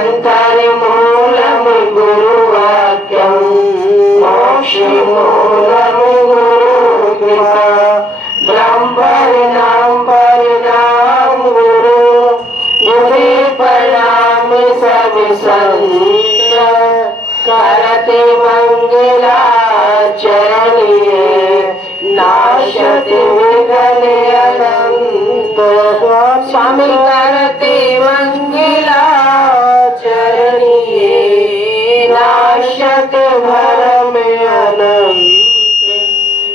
अन्तर्मूलं गुरुवाक्यं मोक्षमूलं गुरुकृपा ब्रह्मणां परिणाम गुरु गुरे प्रणाम सब संत करते मंगलाचरणीय नाशते विघ्न अनंत स्वामी करते मंगलाचरणीय नाशते भरम अनंत।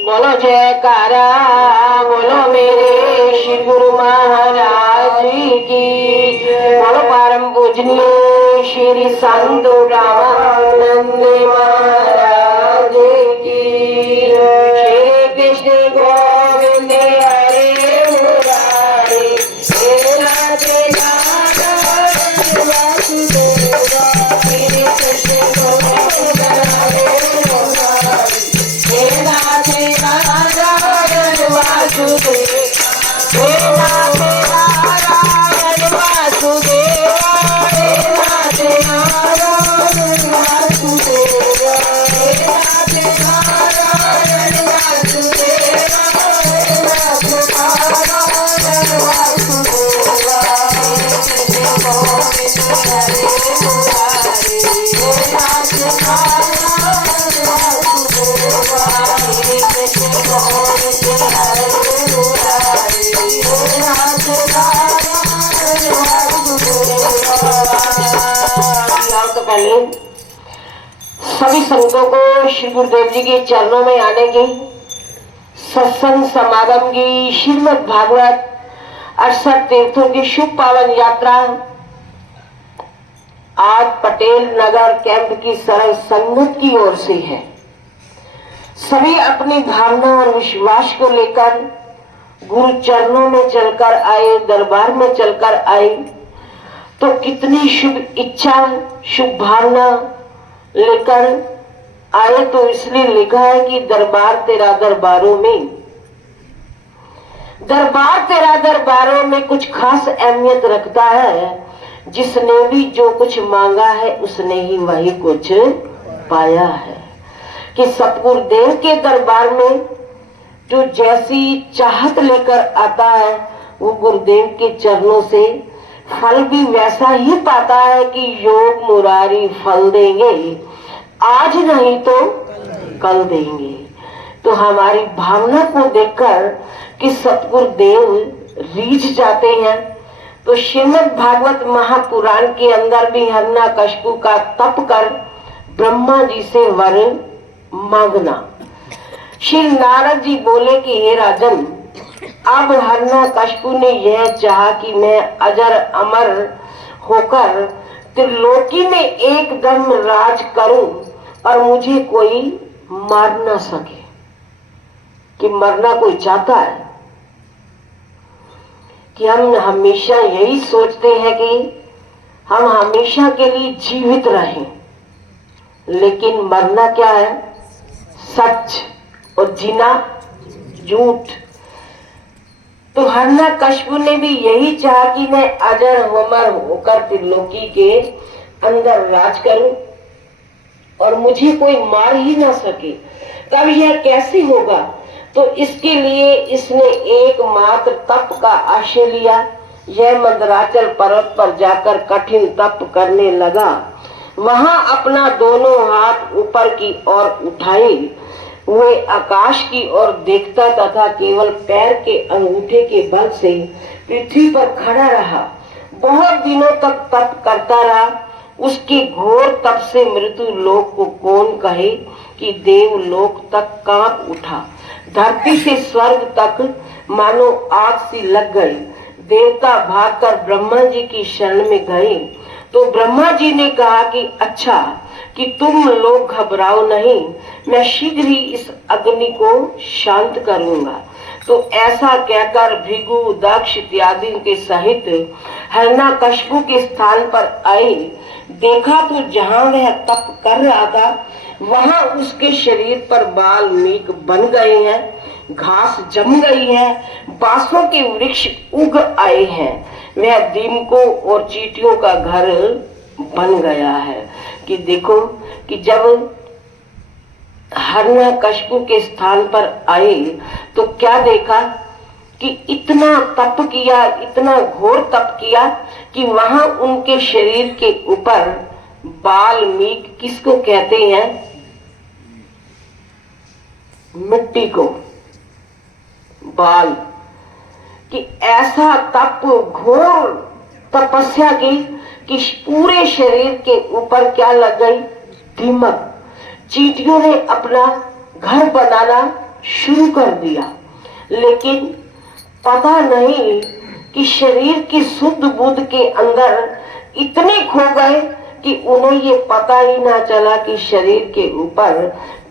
बोलो जयकारा बोलो मेरे श्री गुरु महाराज की, बोलो परम पूजनीय श्री संत रामानंद महाराज की। श्री कृष्ण गोविंद हरे मुरारी हे राधे नारायण वासुदेवा। श्री कृष्ण गोविंद हरे मुरारी हे राधे नारायण वासुदेवा। हे राधे नारायण वासुदेवा। हे राधे नारायण वासुदेवा। हे राधे नारायण वासुदेवा। हे राधे नारायण वासुदेवा। कृष्ण गोविंद हरे मुरारी हे राधे नारायण वासुदेवा। हे कृष्ण गोविंद हरे मुरारी हे राधे नारायण वासुदेवा। तो पहले सभी संतों को श्री गुरुदेव जी के चरणों में आने की, सत्संग समागम की, श्रीमद् भागवत 68 तीर्थों की शुभ पावन यात्रा आज पटेल नगर कैंप की सरल संगत की ओर से है। सभी अपनी भावना और विश्वास को लेकर गुरु चरणों में चलकर आए, दरबार में चलकर आए, तो कितनी शुभ इच्छा शुभ भावना लेकर आए। तो इसलिए लिखा है कि दरबार तेरा दरबारों में, दरबार तेरा दरबारों में कुछ खास अहमियत रखता है। जिसने भी जो कुछ मांगा है उसने ही वही कुछ पाया है। कि सतगुरुदेव के दरबार में जो जैसी चाहत लेकर आता है वो गुरुदेव के चरणों से फल भी वैसा ही पाता है कि योग मुरारी फल देंगे, आज नहीं तो कल देंगे। तो हमारी भावना को देखकर कि सतगुरुदेव रीझ जाते हैं। तो श्रीमद् भागवत महापुराण के अंदर भी हिरण्यकशिपु का तप कर ब्रह्मा जी से वर मांगना। श्री नारद जी बोले कि हे राजन, अब हिरण्यकशिपु ने यह चाहा कि मैं अजर अमर होकर त्रिलोकी में एकदम राज करूं और मुझे कोई मार ना सके। कि मरना कोई चाहता है? कि हम हमेशा यही सोचते हैं कि हम हमेशा के लिए जीवित रहें, लेकिन मरना क्या है? सच और जीना झूठ। तो हिरण्यकशिपु ने भी यही चाहा कि मैं अजर अमर होकर त्रिलोकी के अंदर राज करूं और मुझे कोई मार ही ना सके। तब यह कैसे होगा? तो इसके लिए इसने एकमात्र तप का आश्रय लिया। यह मंदराचल पर्वत पर जाकर कठिन तप करने लगा। वहां अपना दोनों हाथ ऊपर की ओर उठाए हुए आकाश की ओर देखता तथा केवल पैर के अंगूठे के बल से पृथ्वी पर खड़ा रहा। बहुत दिनों तक तप करता रहा। उसके घोर तप से मृत्यु लोक को कौन कहे कि देवलोक तक कांप उठा। धरती से स्वर्ग तक मानो आग सी लग गई। देवता भागकर ब्रह्मा जी की शरण में गए। तो ब्रह्मा जी ने कहा कि अच्छा कि तुम लोग घबराओ नहीं, मैं शीघ्र ही इस अग्नि को शांत करूंगा। तो ऐसा कहकर भृगु दक्ष इत्यादि के सहित हिरण्यकशिपु के स्थान पर आए। देखा तो जहां वह तप कर रहा था वहां उसके शरीर पर बाल मीक बन गए हैं, घास जम गई है, बांसों के वृक्ष उग आए हैं। वह दीमकों और चींटियों का घर बन गया है। कि देखो कि जब हिरण्यकशिपु के स्थान पर आए तो क्या देखा कि इतना तप किया, इतना घोर तप किया कि वहां उनके शरीर के ऊपर बाल मीक, किसको कहते हैं, मिट्टी को बाल, कि ऐसा तप, घोर तपस्या की कि पूरे शरीर के ऊपर क्या लग गई, दीमक। चींटियों ने अपना घर बनाना शुरू कर दिया, लेकिन पता नहीं कि शरीर की शुद्ध बुद्ध के अंदर इतने खो गए कि उन्हें ये पता ही ना चला कि शरीर के ऊपर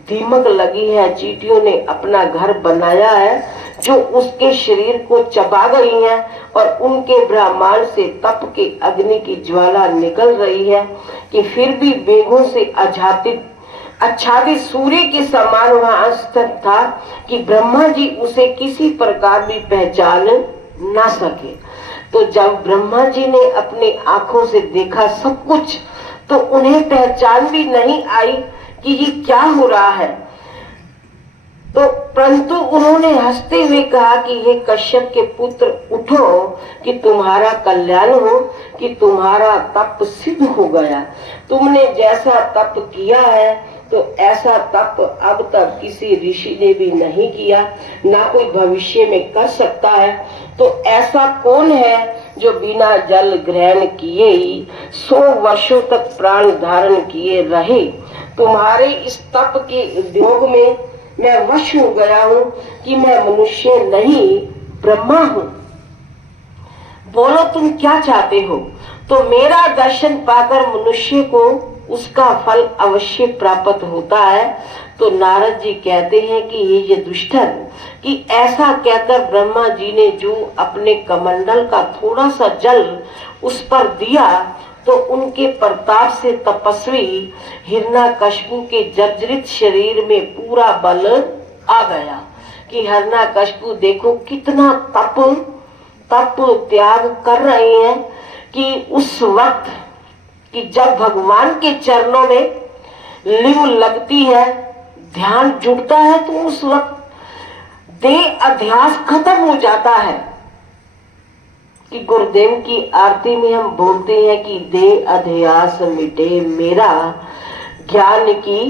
दीमक लगी है। चींटियों ने अपना घर बनाया है जो उसके शरीर को चबा गई है और उनके ब्रह्मांड से तप के अग्नि की ज्वाला निकल रही है कि फिर भी मेघों से आच्छादित सूर्य के समान वहां स्थित था कि ब्रह्मा जी उसे किसी प्रकार भी पहचान ना सके। तो जब ब्रह्मा जी ने अपनी आंखों से देखा सब कुछ, तो उन्हें पहचान भी नहीं आई कि ये क्या हो रहा है। तो परंतु उन्होंने हंसते हुए कहा कि हे कश्यप के पुत्र, उठो कि तुम्हारा कल्याण हो, कि तुम्हारा तप सिद्ध हो गया। तुमने जैसा तप किया है तो ऐसा तप अब तक किसी ऋषि ने भी नहीं किया, ना कोई भविष्य में कर सकता है। तो ऐसा कौन है जो बिना जल ग्रहण किए ही 100 वर्षों तक प्राण धारण किए रहे। तुम्हारे इस तप के उद्योग में मैं वश हो गया हूँ कि मैं मनुष्य नहीं ब्रह्मा हूँ। बोलो तुम क्या चाहते हो। तो मेरा दर्शन पाकर मनुष्य को उसका फल अवश्य प्राप्त होता है। तो नारद जी कहते हैं कि ये दुष्टन, कि ऐसा कहकर ब्रह्मा जी ने जो अपने कमंडल का थोड़ा सा जल उस पर दिया, तो उनके प्रताप से तपस्वी हिरण्यकशिपु के जर्जरित शरीर में पूरा बल आ गया। कि हिरण्यकशिपु देखो कितना तप त्याग कर रहे हैं, कि उस वक्त कि जब भगवान के चरणों में लिंग लगती है, ध्यान जुड़ता है, तो उस वक्त देह अध्यास खत्म हो जाता है। कि गुरुदेव की आरती में हम बोलते हैं कि देह अध्यास मिटे मेरा, ज्ञान की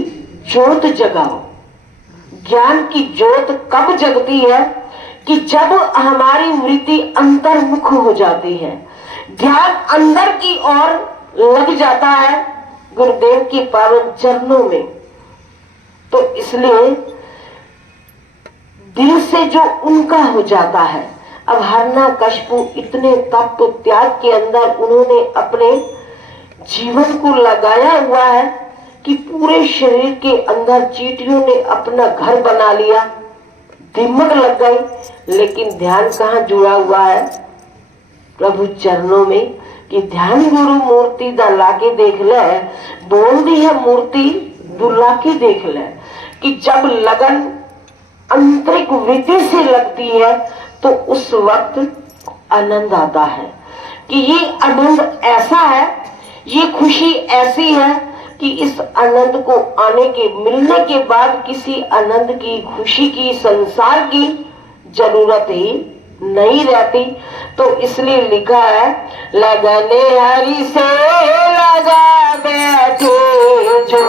ज्योत जगाओ। ज्ञान की ज्योत कब जगती है, कि जब हमारी वृत्ति अंतर्मुख हो जाती है, ध्यान अंदर की ओर लग जाता है गुरुदेव के पावन चरणों में। तो इसलिए दिल से जो उनका हो जाता है। अब हिरण्यकशिपु इतने तप त्याग के अंदर उन्होंने अपने जीवन को लगाया हुआ है कि पूरे शरीर के अंदर चींटियों ने अपना घर बना लिया, दीमक लग गई, लेकिन ध्यान कहाँ जुड़ा हुआ है, प्रभु चरणों में। कि ध्यान गुरु मूर्ति दा लाके देख ले, बोल दी है मूर्ति दुला के देख ले। कि जब लगन आंतरिक वृत्ति से लगती है तो उस वक्त आनंद आता है। कि ये आनंद ऐसा है, ये खुशी ऐसी है कि इस आनंद को आने के मिलने के बाद किसी आनंद की, खुशी की, संसार की जरूरत ही नहीं रहती। तो इसलिए लिखा है, लगने हरि से लगा बैठे जो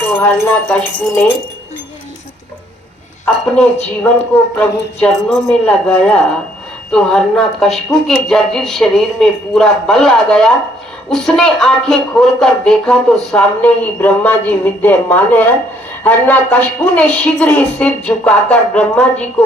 तो हिरण्यकशिपु ने अपने जीवन को प्रभु चरणों में लगाया तो हिरण्यकशिपु के जर्जर शरीर में पूरा बल आ गया। उसने आंखें खोलकर देखा तो सामने ही ब्रह्मा जी विद्यमान है। हिरण्यकशिपु ने शीघ्र ही सिर झुकाकर ब्रह्मा जी को